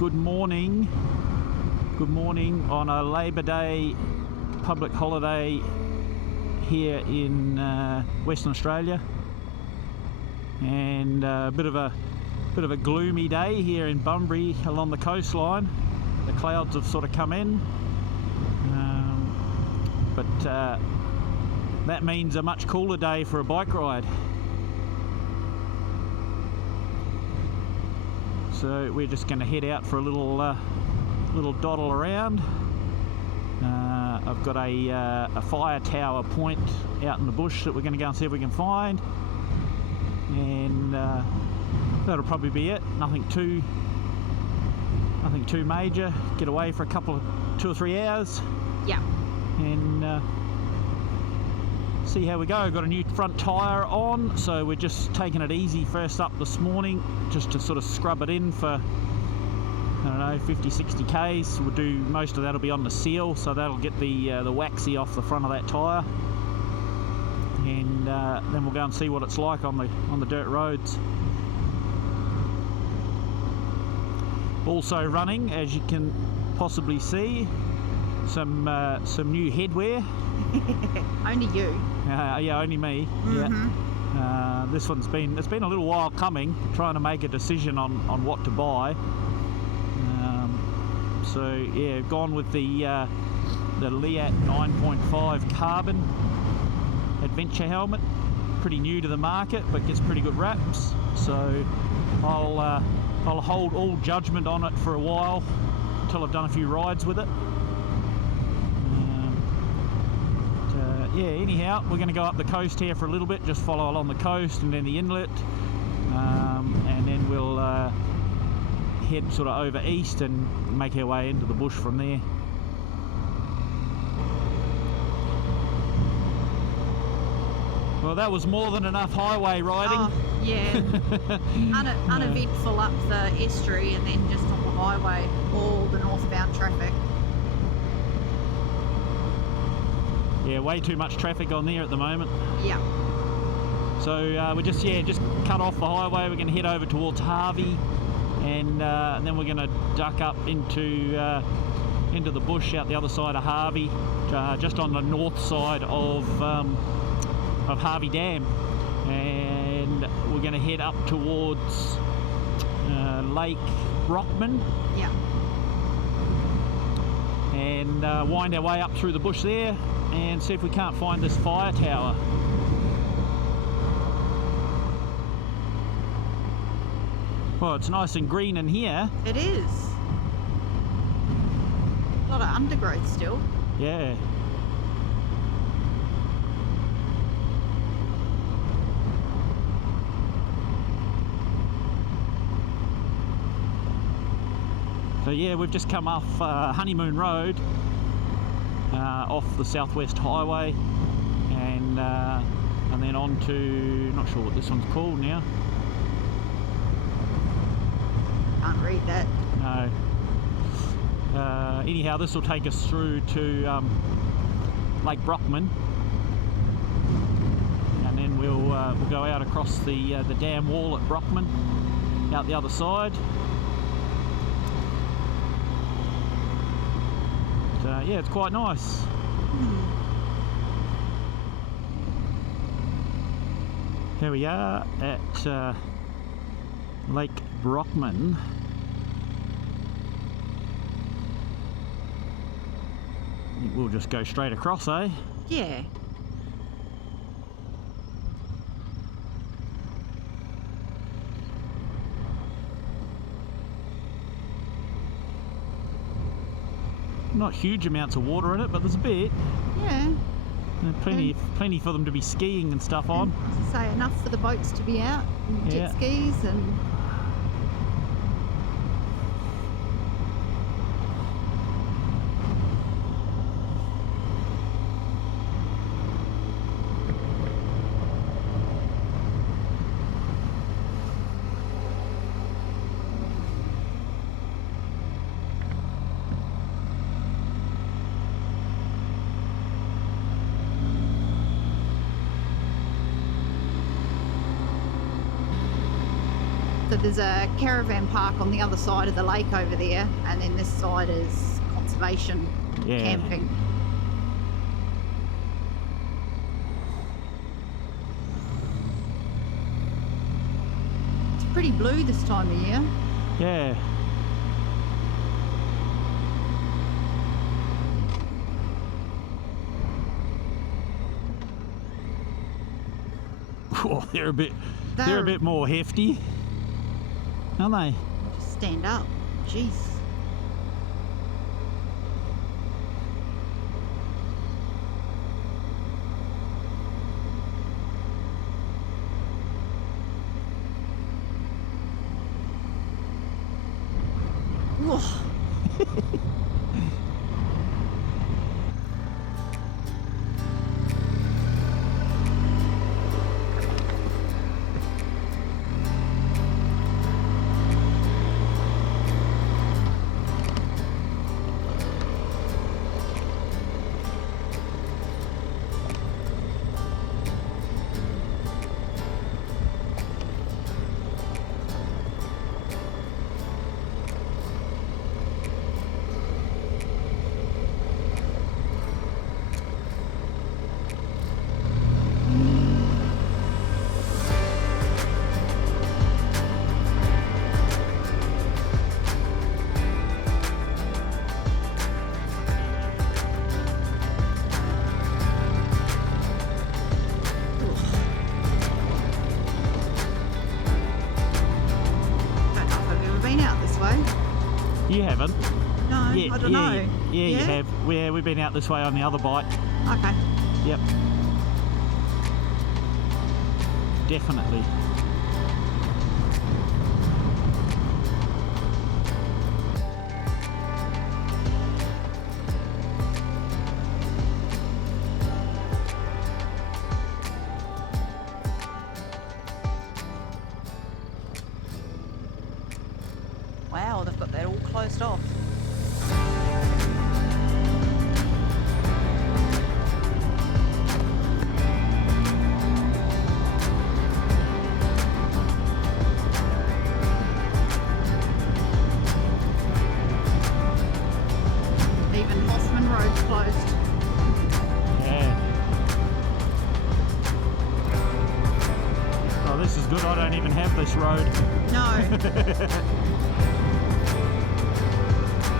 Good morning. Good morning on a Labor Day public holiday here in Western Australia, and a bit of a gloomy day here in Bunbury along the coastline. The clouds have sort of come in, but that means a much cooler day for a bike ride. So we're just going to head out for a little dawdle around. I've got a fire tower point out in the bush that we're going to go and see if we can find, and that'll probably be it. Nothing too major. Get away for a couple of 2 or 3 hours. Yeah. And see how we go. Got a new front tyre on, so we're just taking it easy first up this morning, just to sort of scrub it in for, I don't know, 50-60 k's. We'll do most of that'll be on the seal, so that'll get the waxy off the front of that tyre, and then we'll go and see what it's like on the dirt roads. Also running, as you can possibly see, some new headwear. Only you. Yeah, only me. Mm-hmm. Yeah. This one's been a little while coming, trying to make a decision on what to buy. So yeah, gone with the Leigh 9.5 carbon adventure helmet. Pretty new to the market, but gets pretty good raps. So I'll hold all judgment on it for a while until I've done a few rides with it. Yeah, anyhow, we're going to go up the coast here for a little bit, just follow along the coast and then the inlet, and then we'll head sort of over east and make our way into the bush from there. Well, that was more than enough highway riding. Oh, yeah. Uneventful up the estuary, and then just on the highway, all the northbound traffic. Yeah, way too much traffic on there at the moment. Yeah. So we're just cut off the highway. We're going to head over towards Harvey, and then we're going to duck up into the bush out the other side of Harvey, just on the north side of Harvey Dam, and we're going to head up towards Lake Brockman. Yeah. And wind our way up through the bush there and see if we can't find this fire tower. Well, it's nice and green in here. It is. A lot of undergrowth still. Yeah. So yeah, we've just come off Honeymoon Road, off the Southwest Highway, and then on to, not sure what this one's called now. Can't read that. No. Anyhow, this will take us through to Lake Brockman, and then we'll go out across the dam wall at Brockman, out the other side. Yeah, it's quite nice. Here we are at Lake Brockman. We'll just go straight across, eh? Yeah. Not huge amounts of water in it, but there's a bit. Yeah. Plenty for them to be skiing and stuff on. As I say, enough for the boats to be out, and jet skis and... there's a caravan park on the other side of the lake over there, and then this side is conservation camping. It's pretty blue this time of year. Yeah. Oh, they're a bit more hefty, aren't they? Just stand up. Jeez. Whoa. You haven't? No, I don't know. Yeah, you have. We've been out this way on the other bike. Okay. Yep. Definitely. Wow, they've got that all closed off. Even Hoffman Road's closed. Yeah. Oh, this is good. I don't even have this road. No.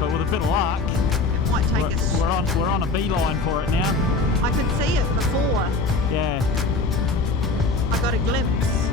But with a bit of luck, It might take us. we're on a beeline for it now. I could see it before. Yeah. I got a glimpse.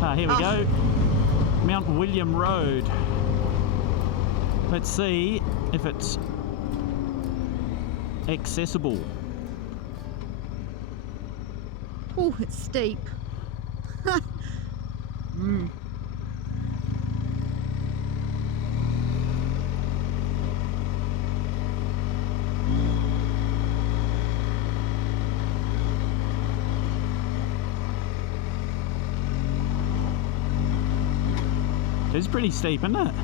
Ah, here we Oh. go. Mount William Road. Let's see if it's accessible. Oh, it's steep. It's pretty steep, isn't it?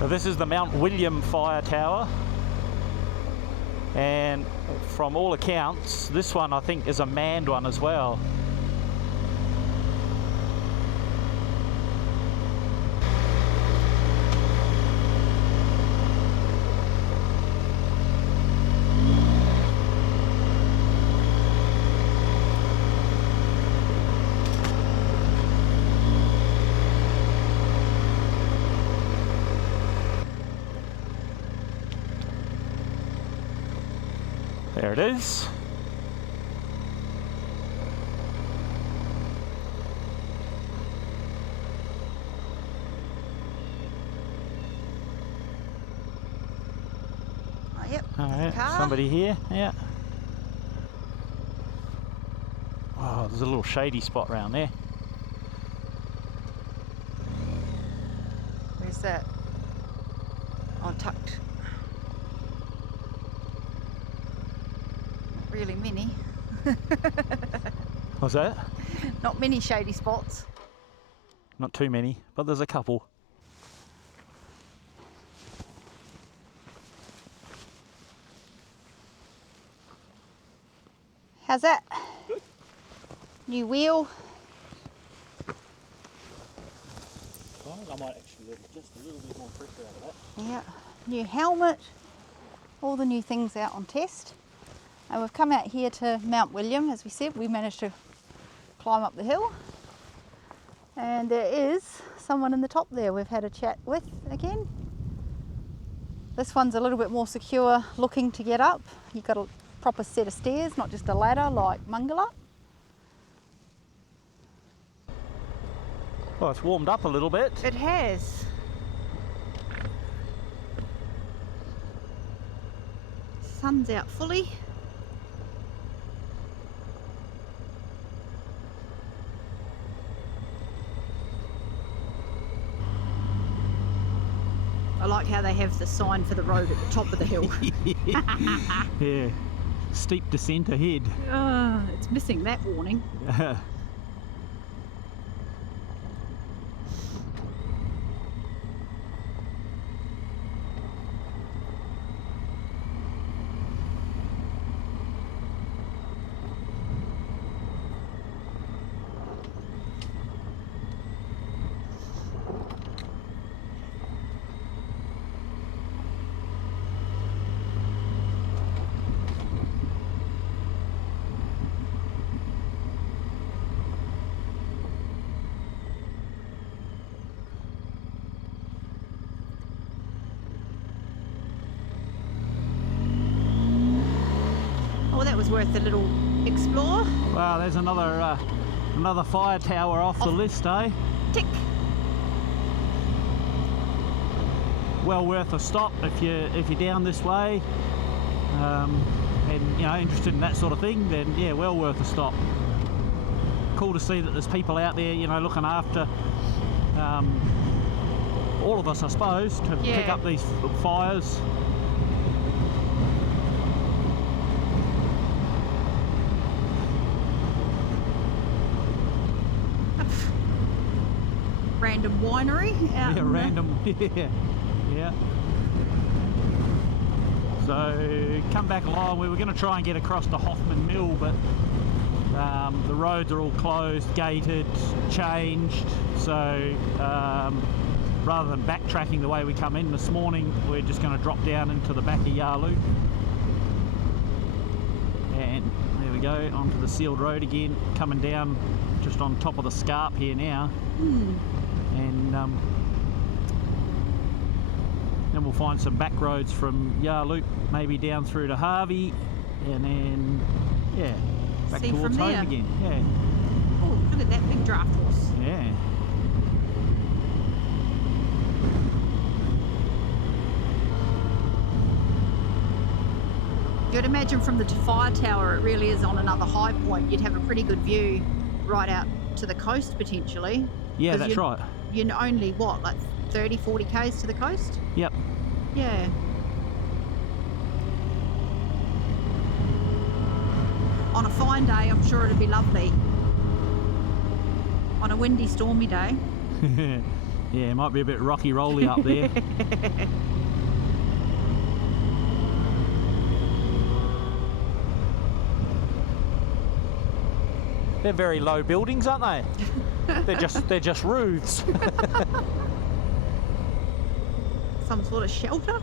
So this is the Mount William Fire Tower, and from all accounts this one I think is a manned one as well. There it is. Oh, yep. All right, Car. somebody here. Yeah. Oh, there's a little shady spot around there. Where's that? Oh, tucked. Not really many. What's that? Not many shady spots. Not too many, but there's a couple. How's that? Good. New wheel. I think I might actually let just a little bit more pressure out of that. Yeah. New helmet. All the new things out on test. And we've come out here to Mount William, as we said. We managed to climb up the hill. And there is someone in the top there we've had a chat with again. This one's a little bit more secure looking to get up. You've got a proper set of stairs, not just a ladder like Mangala. Well, it's warmed up a little bit. It has. Sun's out fully. I like how they have the sign for the road at the top of the hill. Yeah, steep descent ahead. It's missing that warning. That was worth a little explore. Wow, there's another fire tower off the list, eh? Tick. Well worth a stop if you're down this way, and you know, interested in that sort of thing. Then yeah, well worth a stop. Cool to see that there's people out there, you know, looking after all of us, I suppose, to pick up these fires. Random winery out. Yeah, random. Yeah. So come back along. We were going to try and get across to Hoffman Mill, but the roads are all closed, gated, changed. So rather than backtracking the way we come in this morning, we're just going to drop down into the back of Yarloop. And there we go, onto the sealed road again, coming down just on top of the scarp here now. And then we'll find some back roads from Yarloop, maybe down through to Harvey, and then yeah, back See towards from home there. again. Yeah. Oh, look at that big draft horse. Yeah. You'd imagine from the fire tower it really is on another high point. You'd have a pretty good view right out to the coast potentially. Yeah, that's right. You're only, what, like 30, 40 k's to the coast? Yep. Yeah. On a fine day, I'm sure it'd be lovely. On a windy, stormy day. Yeah, it might be a bit rocky rolly up there. They're very low buildings, aren't they? they're just roofs. Some sort of shelter?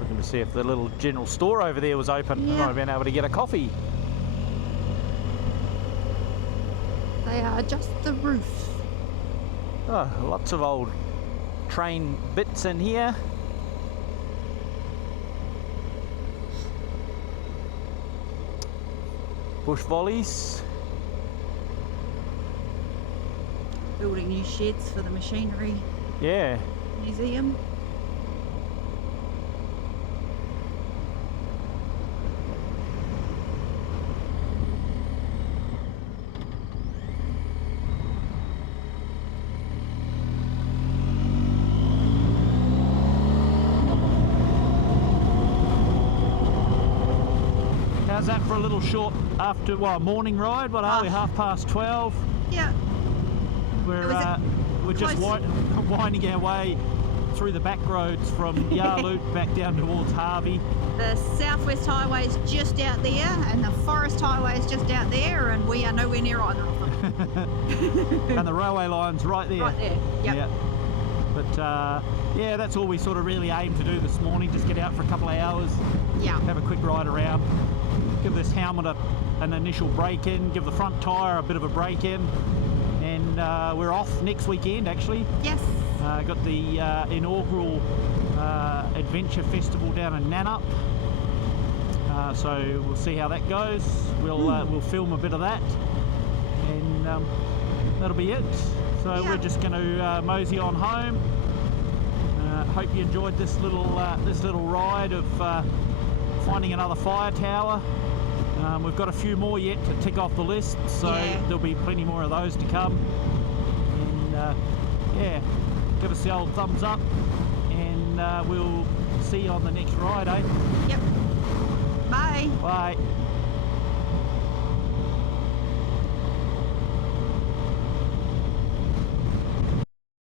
Looking to see if the little general store over there was open. Yeah. I might have been able to get a coffee. They are just the roof. Oh, lots of old train bits in here. Bush volleys. Building new sheds for the machinery Yeah. museum. how's that for a little short morning ride? What are we, 12:30? Yeah. We're just winding our way through the back roads from Yarloop back down towards Harvey. The Southwest Highway is just out there, and the Forest Highway is just out there, and we are nowhere near either of them. And the railway line's right there. Right there, yep. Yeah. But yeah, that's all we sort of really aim to do this morning, just get out for a couple of hours, Yeah. have a quick ride around, give this helmet an initial break in, give the front tyre a bit of a break in, and we're off next weekend actually. Yes. Got the inaugural Adventure Festival down in Nannup, so we'll see how that goes. We'll film a bit of that, and that'll be it. So we're just going to mosey on home. Hope you enjoyed this little ride of finding another fire tower. We've got a few more yet to tick off the list, so there'll be plenty more of those to come. And yeah, give us the old thumbs up, and we'll see you on the next ride, eh? Yep. Bye. Bye.